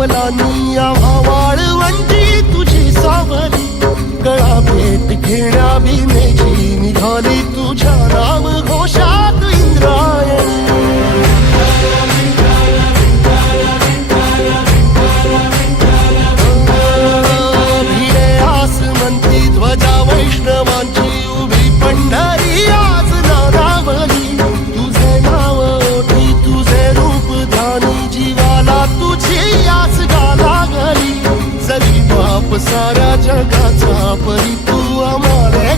पावलांनी आम्हा वाळवंटी तुझी सावली गळा भेट घेण्या बिनेची निघाली तुझ्या नाम घोषात इंद्रायणी भिडे आसमंती ध्वजा वैष्णवांची उभी पंढरी आज नारावली तुझे नाव ओठी तुझे रूप ध्यानी जीवाला तुझी आस गाला गली जरी बाप साऱ्या जगाचा परी तू आम्हाला